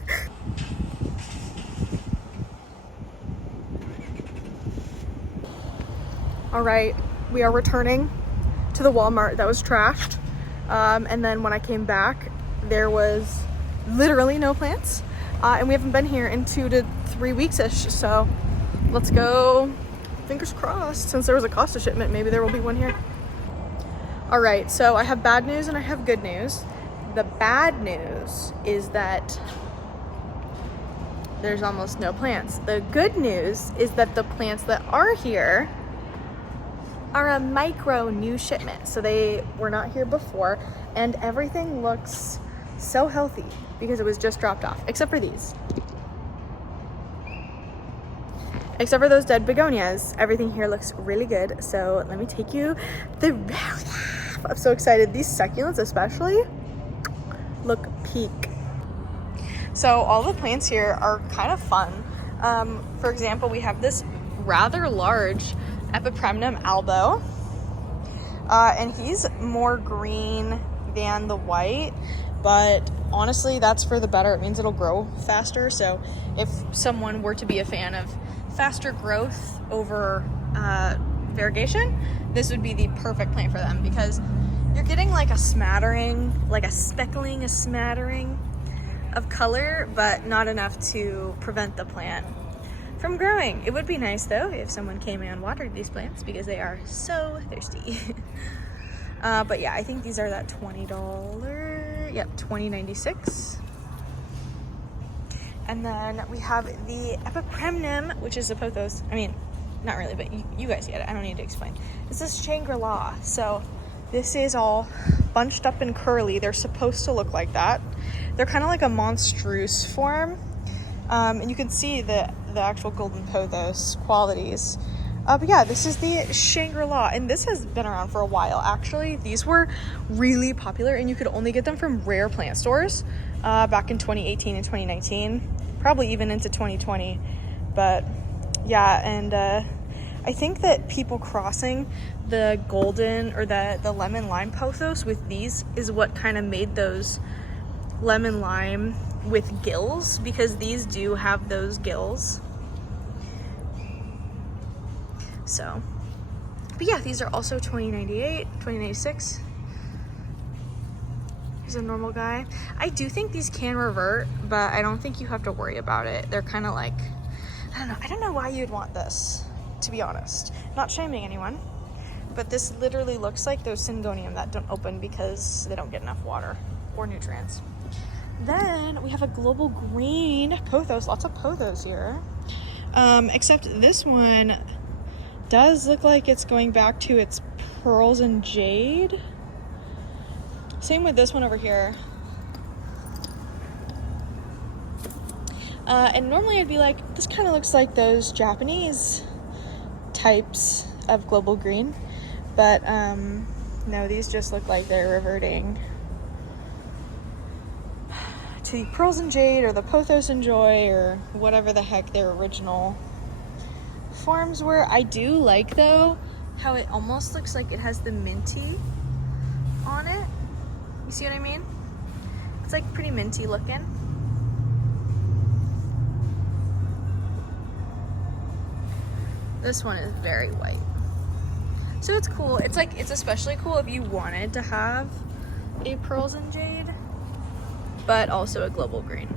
All right, we are returning to the Walmart that was trashed. And then when I came back, there was literally no plants. And we haven't been here in 2 to 3 weeks-ish. So let's go, fingers crossed. Since there was a Costa shipment, maybe there will be one here. All right, so I have bad news and I have good news. The bad news is that there's almost no plants. The good news is that the plants that are here are a micro new shipment. So they were not here before, and everything looks so healthy because it was just dropped off, except for these. Except for those dead begonias, everything here looks really good. So let me take you the round. I'm so excited. These succulents especially look peak. So all the plants here are kind of fun. For example, we have this rather large Epipremnum albo, and he's more green than the white, but honestly that's for the better. It means it'll grow faster. So if someone were to be a fan of faster growth over variegation, this would be the perfect plant for them, because you're getting like a smattering, like a speckling, a smattering of color, but not enough to prevent the plant from growing. It would be nice though if someone came and watered these plants because they are so thirsty. But yeah, I think these are that $20, yep, $20.96. And then we have the Epipremnum, which is a pothos. I mean, not really, but you guys get it. I don't need to explain. This is Shangri-La. So this is all bunched up and curly. They're supposed to look like that. They're kind of like a monstrous form. And you can see the actual golden pothos qualities. But yeah, this is the Shangri-La, and this has been around for a while. Actually, these were really popular, and you could only get them from rare plant stores back in 2018 and 2019, probably even into 2020. But yeah, and I think that people crossing the golden or the lemon lime pothos with these is what kind of made those lemon lime with gills, because these do have those gills. So, but yeah, these are also $20.98, $20.96. Here's a normal guy. I do think these can revert, but I don't think you have to worry about it. They're kind of like, I don't know why you'd want this, to be honest. Not shaming anyone, But this literally looks like those syngonium that don't open because they don't get enough water or nutrients. Then we have a global green pothos, lots of pothos here. Except this one does look like it's going back to its pearls and jade. Same with this one over here. And normally I'd be like, this kind of looks like those Japanese types of global green. But no, these just look like they're reverting to the pearls and jade or the pothos and joy or whatever the heck their original forms were. I do like, though, how it almost looks like it has the minty on it. You see what I mean? It's like pretty minty looking. This one is very white. So it's cool. It's like, it's especially cool if you wanted to have a pearls and jade, but also a global green.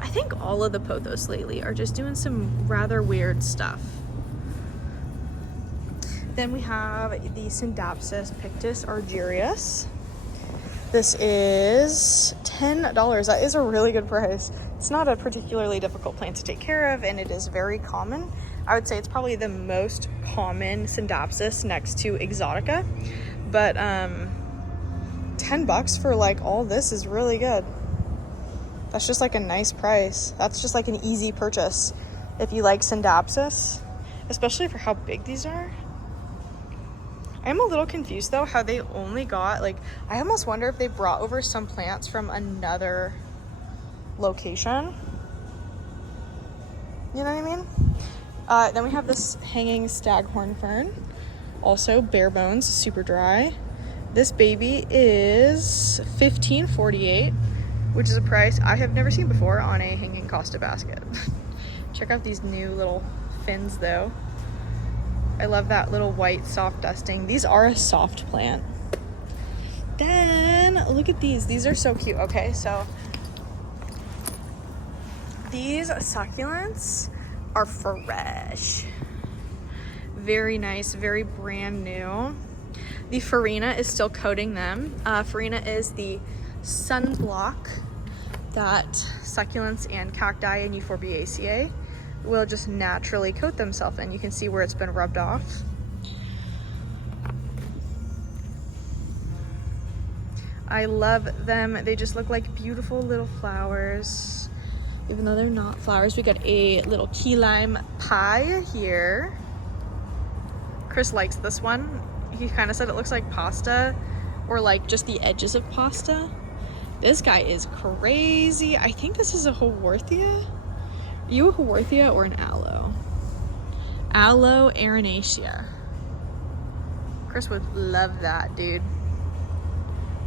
I think all of the pothos lately are just doing some rather weird stuff. Then we have the Syndapsis pictus argyrius. This is $10. That is a really good price. It's not a particularly difficult plant to take care of, and it is very common. I would say it's probably the most common Syndapsis next to exotica, but $10 for like all this is really good. That's just like a nice price. That's just like an easy purchase if you like Syndapsis, especially for how big these are. I'm a little confused though how they only got, like, I almost wonder if they brought over some plants from another location. You know what I mean? Then we have this hanging staghorn fern, also bare bones, super dry. This baby is $15.48, which is a price I have never seen before on a hanging Costa basket. Check out these new little fins though. I love that little white soft dusting. These are a soft plant. Then look at these. These are so cute. Okay, so these succulents are fresh. Very nice, very brand new. The Farina is still coating them. Farina is the sunblock that succulents and cacti and Euphorbiaceae will just naturally coat themselves in. You can see where it's been rubbed off. I love them. They just look like beautiful little flowers, even though they're not flowers. We got a little key lime pie here. Chris likes this one. He kind of said it looks like pasta, or like just the edges of pasta. This guy is crazy. I think this is a Haworthia. Are you a Haworthia or an aloe? Aloe arenacea. Chris would love that, dude.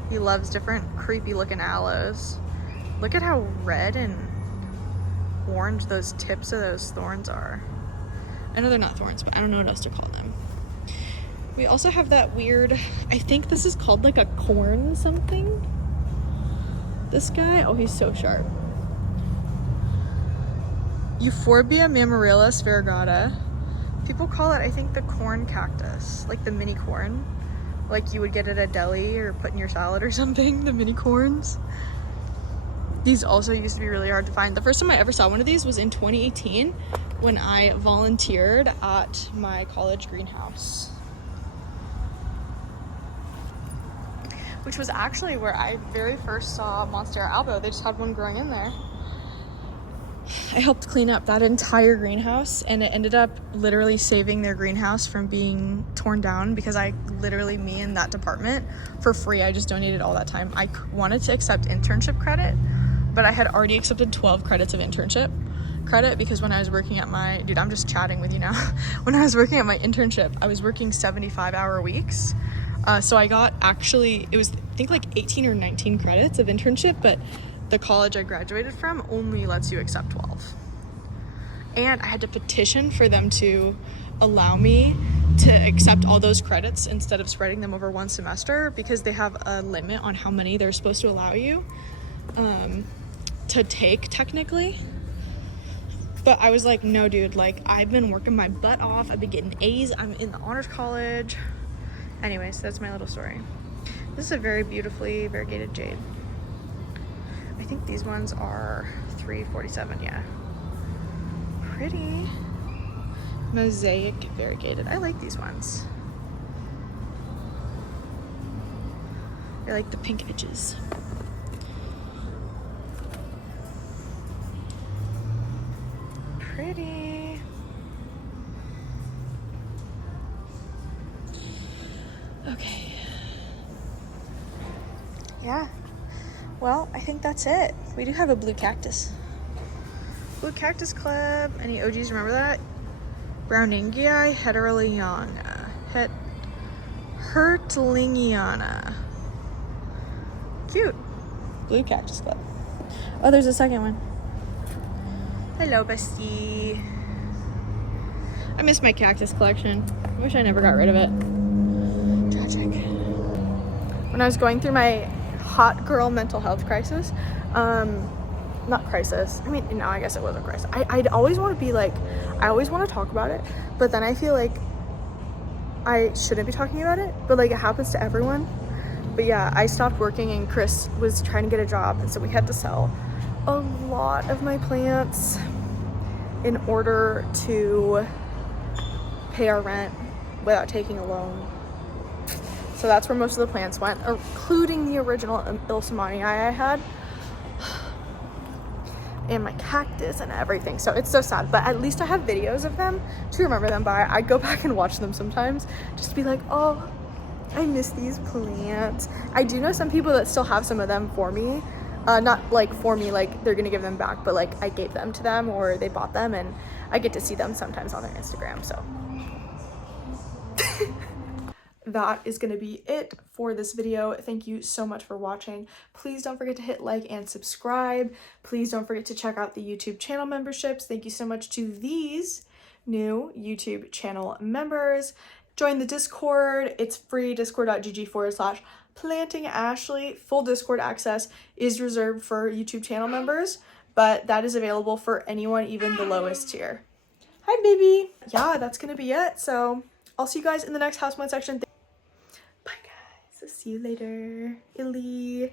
He loves different creepy looking aloes. Look at how red and orange those tips of those thorns are. I know they're not thorns, but I don't know what else to call them. We also have that weird, I think this is called like a corn something. This guy, oh, he's so sharp. Euphorbia mammarillus variegata. People call it, I think, the corn cactus, like the mini corn, like you would get at a deli or put in your salad or something, the mini corns. These also used to be really hard to find. The first time I ever saw one of these was in 2018 when I volunteered at my college greenhouse, which was actually where I very first saw Monstera albo. They just had one growing in there. I helped clean up that entire greenhouse, and it ended up literally saving their greenhouse from being torn down because me in that department for free, I just donated all that time. I wanted to accept internship credit, but I had already accepted 12 credits of internship credit because when I was working at my, dude, I'm just chatting with you now. When I was working at my internship, I was working 75-hour weeks. So I got actually, it was I think like 18 or 19 credits of internship, but the college I graduated from only lets you accept 12. And I had to petition for them to allow me to accept all those credits instead of spreading them over one semester because they have a limit on how many they're supposed to allow you to take technically. But I was like, no, dude, like, I've been working my butt off. I've been getting A's. I'm in the honors college. Anyways, that's my little story. This is a very beautifully variegated jade. I think these ones are $347, yeah. Pretty. Mosaic variegated. I like these ones. I like the pink edges. Pretty. Okay. Yeah. Well, I think that's it. We do have a blue cactus. Blue Cactus Club. Any OGs remember that? Browningia heteroliana. Hertlingiana. Cute. Blue Cactus Club. Oh, there's a second one. Hello, bestie. I miss my cactus collection. I wish I never got rid of it. Tragic. When I was going through my hot girl mental health crisis, not crisis. I mean, no, I guess it was a crisis. I'd always want to be like, I always want to talk about it, but then I feel like I shouldn't be talking about it, but like it happens to everyone. But yeah, I stopped working and Chris was trying to get a job, and so we had to sell a lot of my plants in order to pay our rent without taking a loan. So that's where most of the plants went, including the original Ilsamanii I had. And my cactus and everything. So it's so sad, but at least I have videos of them to remember them by. I go back and watch them sometimes just to be like, oh, I miss these plants. I do know some people that still have some of them for me. Not like for me, like they're gonna give them back, but like I gave them to them or they bought them, and I get to see them sometimes on their Instagram. So that is going to be it for this video. Thank you so much for watching. Please don't forget to hit like and subscribe. Please don't forget to check out the YouTube channel memberships. Thank you so much to these new YouTube channel members. Join the Discord. It's free, discord.gg/plantingashley. Full Discord access is reserved for YouTube channel members, but that is available for anyone, even the lowest tier. Hi, baby. Yeah, that's going to be it. So I'll see you guys in the next houseplant section. Bye, guys. See you later. Illy.